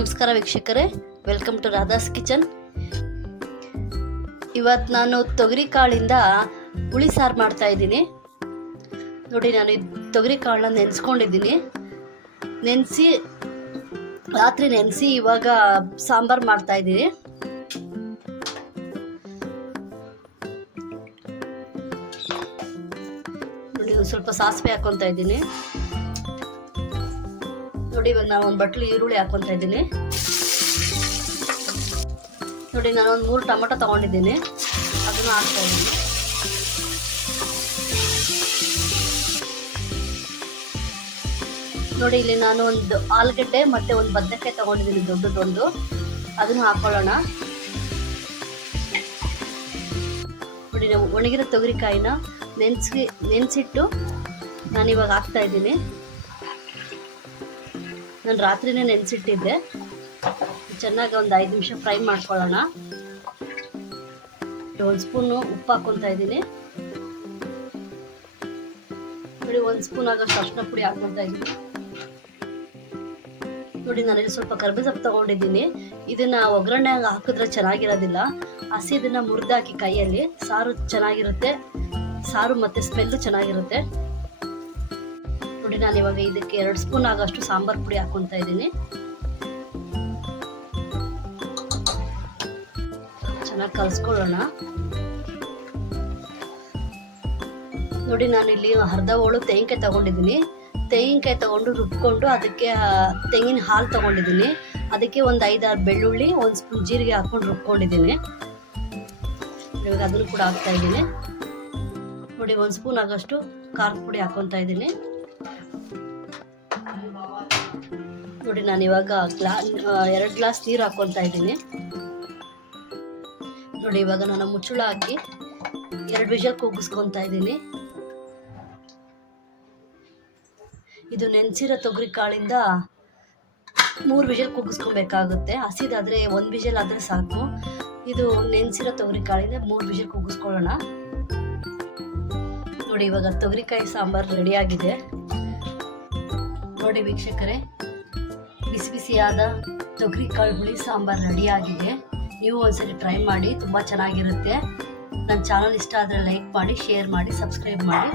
ನಮಸ್ಕಾರ ವೀಕ್ಷಕರೇ, welcome to Radha's kitchen. ಇವತ್ತು ನಾನು ತೊಗರಿ ಕಾಳಿಂದ ಹುಳಿ ಸಾರು ಮಾಡ್ತಾ ಇದ್ದೀನಿ. ನೋಡಿ, ನಾನು ತೊಗರಿ ಕಾಳನ್ನ ನೆನೆಸ್ಕೊಂಡಿದ್ದೀನಿ. ರಾತ್ರಿ ನೆನೆಸಿ ಇವಾಗ ಸಾಂಬಾರು ಮಾಡ್ತಾ ಇದ್ದೀನಿ. ನೋಡಿ, ಸ್ವಲ್ಪ ಸಾಸಿವೆ ಹಾಕೊತಾ ಇದ್ದೀನಿ. ನೋಡಿ, ಇವಾಗ ನಾನು ಒಂದು ಬಟ್ಲು ಈರುಳ್ಳಿ ಹಾಕೊತಾ ಇದ್ದೀನಿ. ನೋಡಿ, ನಾನು ಒಂದು 3 ಟೊಮೆಟೊ ತೊಗೊಂಡಿದ್ದೀನಿ, ಅದನ್ನು ಹಾಕ್ತಾ ಇದ್ದೀನಿ. ನೋಡಿ, ಇಲ್ಲಿ ನಾನು ಒಂದು ಆಲೂಗಡ್ಡೆ ಮತ್ತು ಒಂದು ಬದನೆಕಾಯಿ ತೊಗೊಂಡಿದ್ದೀನಿ, ದೊಡ್ಡದೊಂದು, ಅದನ್ನು ಹಾಕೊಳ್ಳೋಣ. ನೋಡಿ, ನಾವು ಒಣಗಿರೋ ತೊಗರಿಕಾಯಿನ ನೆನೆಸಿಟ್ಟು ನಾನಿವಾಗ ಹಾಕ್ತಾ ಇದ್ದೀನಿ. ನಾನು ರಾತ್ರಿನೇ ನೆನೆಸಿಟ್ಟಿದ್ದೆ. ಚೆನ್ನಾಗಿ ಒಂದು 5 ನಿಮಿಷ ಫ್ರೈ ಮಾಡ್ಕೊಳ್ಳೋಣ. 1 ಸ್ಪೂನು ಉಪ್ಪು ಹಾಕ್ಕೊತಾ ಇದ್ದೀನಿ. ನೋಡಿ, 1 ಸ್ಪೂನ್ ಆಗೋಷ್ಟು ಅರಿಶಿನ ಪುಡಿ ಹಾಕ್ಕೊತಾ ಇದ್ದೀನಿ. ನೋಡಿ, ನಾನಿಲ್ಲಿ ಸ್ವಲ್ಪ ಕರ್ಬೇವು ಸೊಪ್ಪು ತೊಗೊಂಡಿದ್ದೀನಿ. ಇದನ್ನು ಒಗ್ಗರಣೆಗೆ ಹಾಕಿದ್ರೆ ಚೆನ್ನಾಗಿರೋದಿಲ್ಲ. ಹಸಿ ಇದನ್ನು ಮುರಿದಾಕಿ ಕೈಯಲ್ಲಿ ಸಾರು ಚೆನ್ನಾಗಿರುತ್ತೆ, ಸಾರು ಮತ್ತು ಸ್ಮೆಲ್ಲು ಚೆನ್ನಾಗಿರುತ್ತೆ. ನೋಡಿ, ನಾನು ಇವಾಗ ಇದಕ್ಕೆ 2 ಸ್ಪೂನ್ ಆಗೋಷ್ಟು ಸಾಂಬಾರು ಪುಡಿ ಹಾಕ್ಕೊತಾ ಇದ್ದೀನಿ. ಚೆನ್ನಾಗಿ ಕಲಿಸ್ಕೊಳ್ಳೋಣ. ನೋಡಿ, ನಾನು ಇಲ್ಲಿ ಅರ್ಧ ಹೋಳು ತೆಂಗಿನಕಾಯಿ ತೊಗೊಂಡಿದ್ದೀನಿ. ತೆಂಗಿನಕಾಯಿ ತೊಗೊಂಡು ರುಬ್ಕೊಂಡು ಅದಕ್ಕೆ ತೆಂಗಿನ ಹಾಲು ತೊಗೊಂಡಿದ್ದೀನಿ. ಅದಕ್ಕೆ ಒಂದು 5-6 ಬೆಳ್ಳುಳ್ಳಿ, 1 ಸ್ಪೂನ್ ಜೀರಿಗೆ ಹಾಕ್ಕೊಂಡು ರುಬ್ಕೊಂಡಿದ್ದೀನಿ. ಇವಾಗ ಅದನ್ನು ಕೂಡ ಹಾಕ್ತಾ ಇದ್ದೀನಿ. ನೋಡಿ, 1 ಸ್ಪೂನ್ ಆಗೋಷ್ಟು ಖಾರದ ಪುಡಿ ಹಾಕ್ಕೊತಾ ಇದ್ದೀನಿ. ನೋಡಿ, ನಾನು ಇವಾಗ 2 ಗ್ಲಾಸ್ ನೀರು ಹಾಕ್ಕೊತಾ ಇದ್ದೀನಿ. ನೋಡಿ, ಇವಾಗ ನಾನು ಮುಚ್ಚಳ ಹಾಕಿ 2 ವಿಷಲ್ ಕೂಗಿಸ್ಕೊತಾ ಇದ್ದೀನಿ. ಇದು ನೆನೆಸಿರೋ ತೊಗರಿ ಕಾಳಿಂದ 3 ವಿಷಲ್ ಕೂಗಿಸ್ಕೊಬೇಕಾಗುತ್ತೆ. ಹಸಿದಾದರೆ 1 ವಿಷಲ್ ಆದರೆ ಸಾಕು. ಇದು ನೆನೆಸಿರೋ ತೊಗರಿ ಕಾಳಿಂದ 3 ವಿಷಲ್ ಕೂಗಿಸ್ಕೊಳ್ಳೋಣ. ನೋಡಿ, ಇವಾಗ ತೊಗರಿಕಾಯಿ ಸಾಂಬಾರು ರೆಡಿಯಾಗಿದೆ. ನೋಡಿ ವೀಕ್ಷಕರೇ, ಬಿಸಿ ಬಿಸಿಯಾದ ತೊಗರಿ ಕಾಳು ಹುಳಿ ಸಾಂಬಾರು ರೆಡಿಯಾಗಿದೆ. ನೀವು ಒಂದ್ಸರಿ ಟ್ರೈ ಮಾಡಿ, ತುಂಬ ಚೆನ್ನಾಗಿರುತ್ತೆ. ನನ್ನ ಚಾನಲ್ ಇಷ್ಟ ಆದರೆ ಲೈಕ್ ಮಾಡಿ, ಶೇರ್ ಮಾಡಿ, ಸಬ್ಸ್ಕ್ರೈಬ್ ಮಾಡಿ.